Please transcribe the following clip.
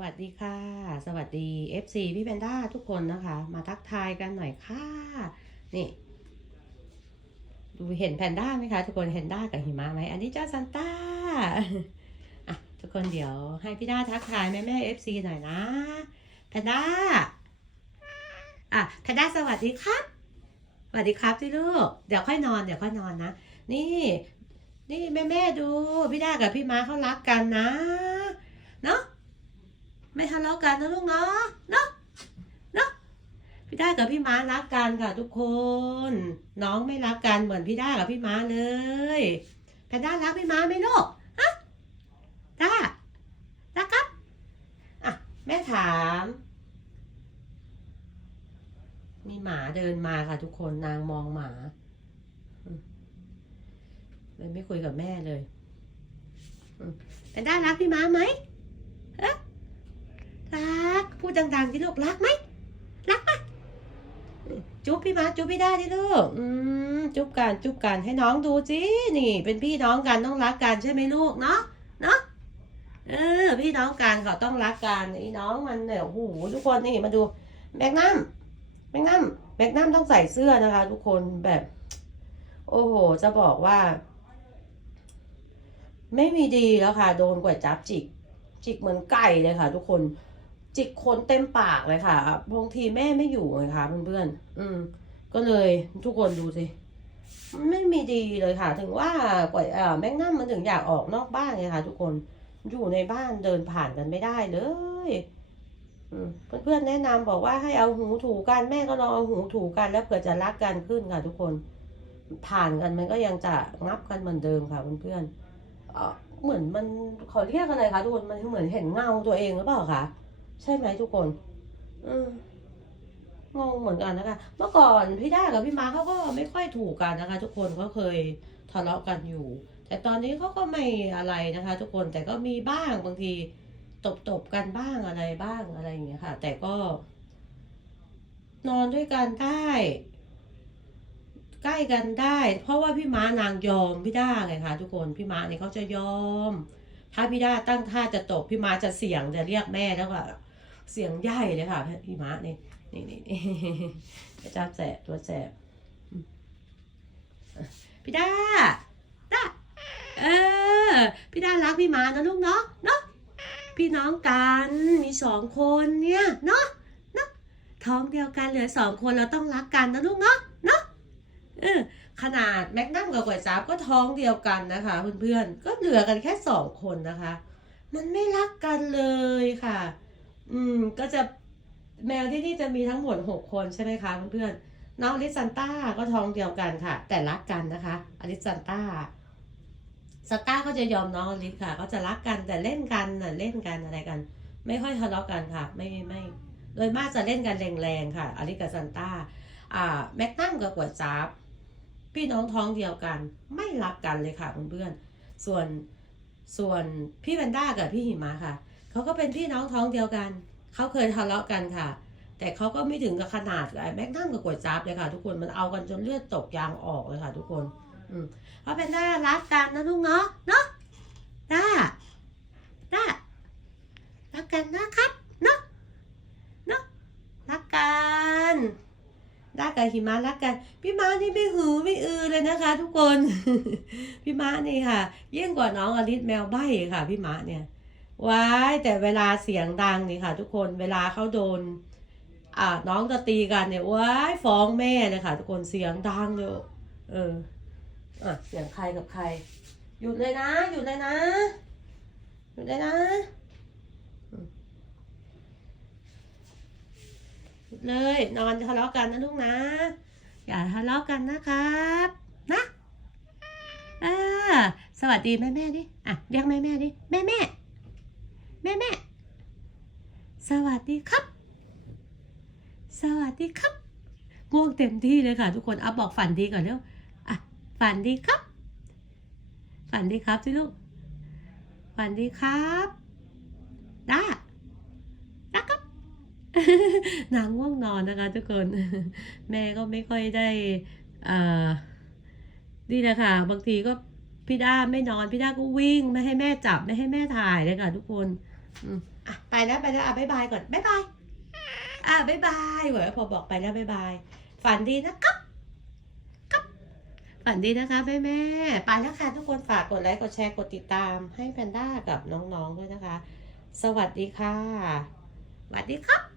วัสดีค่ะ สวัสดี FC พี่แพนด้าทุกคนนะคะ มาทักทายกันหน่อยค่ะ นี่ ดูเห็นแพนด้าไหมคะ ทุกคนเห็นด้ากับหิมะไหม อันนี้เจ้าซันต้าอะทุกคนเดี๋ยวให้พี่ด้าทักทายแม่แม่ FC หน่อยนะแพนด้าอะแพนด้าสวัสดีครับสวัสดีครับที่ลูก เดี๋ยวค่อยนอนเดี๋ยวค่อยนอนนะ นี่ นี่แม่แม่ดู พี่ด้ากับพี่ม้าเขารักกันนะ ไม่ทะเลาะกันนะลูกเนาะเนาะเนาะพี่ด้ากับพี่ม้ารักกันค่ะทุกคน น้องไม่รักกันเหมือนพี่ด้ากับพี่ม้าเลยแพนด้ารักพี่ม้าไหมลูกฮะด้ารักครับอะแม่ถามมีหมาเดินมาค่ะทุกคนนางมองหมาเลยไม่คุยกับแม่เลยแพนด้ารักพี่ม้าไหม ดดังๆที่ลูกรักไหมรักปะจุ๊บพี่มาจุ๊บพี่ได้ดิลูกอืมจุ๊บกันจุ๊บกันให้น้องดูสินี่ เป็นพี่น้องกันต้องรักกันใช่ไหมลูกเนาะเนาะเออ พี่น้องกันเขาต้องรักกันไอ้น้องมันเนี่ยโอ้โหทุกคนนี่มาดูแบกน้ำแบกน้ำแบกน้ำต้องใส่เสื้อนะคะ ทุกคนแบบ โอ้โห จะบอกว่า ไม่มีดีแล้วค่ะ โดนกว่าจับจิก จิกเหมือนไก่เลยค่ะ ทุกคน จิกคนเต็มปากเลยค่ะบางทีแม่ไม่อยู่เลยค่ะเพื่อนๆอืม ก็เลยทุกคนดูสิไม่มีดีเลยค่ะ ถึงว่ากว่าเอ่อแมกนัมมันถึงอยากออกนอกบ้านไงค่ะ ทุกคนอยู่ในบ้านเดินผ่านกันไม่ได้เลยอืมเพื่อนๆแนะนำบอกว่าให้เอาหูถูกันแม่ก็ลองเอาหูถูกันแล้วเผื่อจะรักกันขึ้นค่ะ ทุกคนผ่านกันมันก็ยังจะงับกันเหมือนเดิมค่ะเพื่อนๆเอ่อเหมือนมันเขาเรียกอะไรคะทุกคนมันเหมือนเห็นเงาตัวเองหรือเปล่าคะ ใช่ไหมทุกคน อืมงงเหมือนกันนะคะ เมื่อก่อนพี่ด้ากับพี่มาเขาก็ไม่ค่อยถูกกันนะคะ ทุกคนเขาเคยทะเลาะกันอยู่ แต่ตอนนี้เขาก็ไม่อะไรนะคะ ทุกคนแต่ก็มีบ้างบางทีตบตบๆกันบ้างอะไรบ้างอะไรอย่างเงี้ยค่ะ แต่ก็ นอนด้วยกันได้ใกล้กันได้ เพราะว่าพี่ม้านางยอมพี่ด้าไงคะทุกคนพี่ม้าเนี่ยเขาจะยอม ถ้าพี่ด้าตั้งท่าจะตบพี่ม้าจะเสียงจะเรียกแม่แล้วก็ เสียงใหญ่เลยค่ะพี่ม้านี่นี่นี่นี่เจ้าแสบตัวแสบพี่ดาดาเออ พี่ดารักพี่มานะลูกเนาะเนาะพี่น้องกันมีสองคนเนี่ยเนาะเนาะท้องเดียวกันเหลือสองคนเราต้องรักกันนะลูกเนาะเนาะเออขนาดแมกนัมกับก๋วยจั๊บก็ท้องเดียวกันนะคะเพื่อนๆก็เหลือกันแค่สองคนนะคะ มันไม่รักกันเลย ก็จะแมวที่นี่จะมีทั้งหมดหกคนใช่ไหมคะเพื่อนๆน้องอลิซันต้าก็ท้องเดียวกันค่ะ แต่รักกันนะคะอลิซันต้าสต้าก็จะยอมน้องอลิสค่ะ ก็จะรักกันแต่เล่นกันน่ะเล่นกันอะไรกัน ไม่ค่อยทะเลาะกันค่ะ ไม่ไม่ โดยมากจะเล่นกันแรงๆค่ะอลิสกับซันต้าอ่าแม็กนัมกับกวยจั๊บพี่น้องท้องเดียวกัน ไม่รักกันเลยค่ะเพื่อนๆส่วนส่วนพี่แวนด้ากับพี่หิมะค่ะเขาก็เป็นพี่น้องท้องเดียวกัน เขาเคยทะเลาะกันค่ะ แต่เขาก็ไม่ถึงกับขนาดไอ้แม็กนัมกับกวยจับเลยค่ะ ทุกคนมันเอากันจนเลือดตกยางออกเลยค่ะ ทุกคนอืมเพราะเป็นด้ารักกันนะลูกเนาะเนาะด้าด้ารักกันนะครับเนาะเนาะรักกันด้ากับหิมะรักกันพี่ม้านี่ไม่หือไม่อือเลยนะคะ ทุกคน พี่ม้านี่ค่ะยิ่งกว่าน้องอลิสแมวใบ้ค่ะ พี่ม้าเนี่ย ว้ายแต่เวลาเสียงดังนี่ค่ะ ทุกคนเวลาเขาโดนอ่าน้องจะตีกันเนี่ยว้ายฟ้องแม่เลยค่ะ ทุกคนเสียงดังเลยเอออะเสียงใครกับใคร หยุดเลยนะ หยุดเลยนะ หยุดเลยนะหยุดเลยนอนทะเลาะกันนะลูกนะ อย่าทะเลาะกันนะครับนะอ่าสวัสดีแม่แม่ดิอะเรียกแม่แม่ดิแม่แม่ แม่แม่ สวัสดีครับ สวัสดีครับง่วงเต็มที่เลยค่ะ ทุกคนเอาบอกฝันดีก่อนเร็วอะฝันดีครับ ฝันดีครับสิลูก ฝันดีครับด้าด้าครับ นางง่วงนอนนะคะ ทุกคน แม่ก็ไม่ค่อยได้เอ่อนี่แหละค่ะ บางทีก็พี่ด้าไม่นอน พี่ด้าก็วิ่ง ไม่ให้แม่จับ ไม่ให้แม่ถ่ายเลยค่ะทุกคน อะไปแล้วไปแล้วอะบายบายก่อนบายบายอะบายบายเหวอพอบอกไปแล้วบายบายฝันดีนะครับครับฝันดีนะคะแม่แม่ไปแล้วค่ะทุกคนฝากกดไลค์กดแชร์กดติดตามให้แพนด้ากับน้องๆด้วยนะคะ สวัสดีค่ะสวัสดีครับ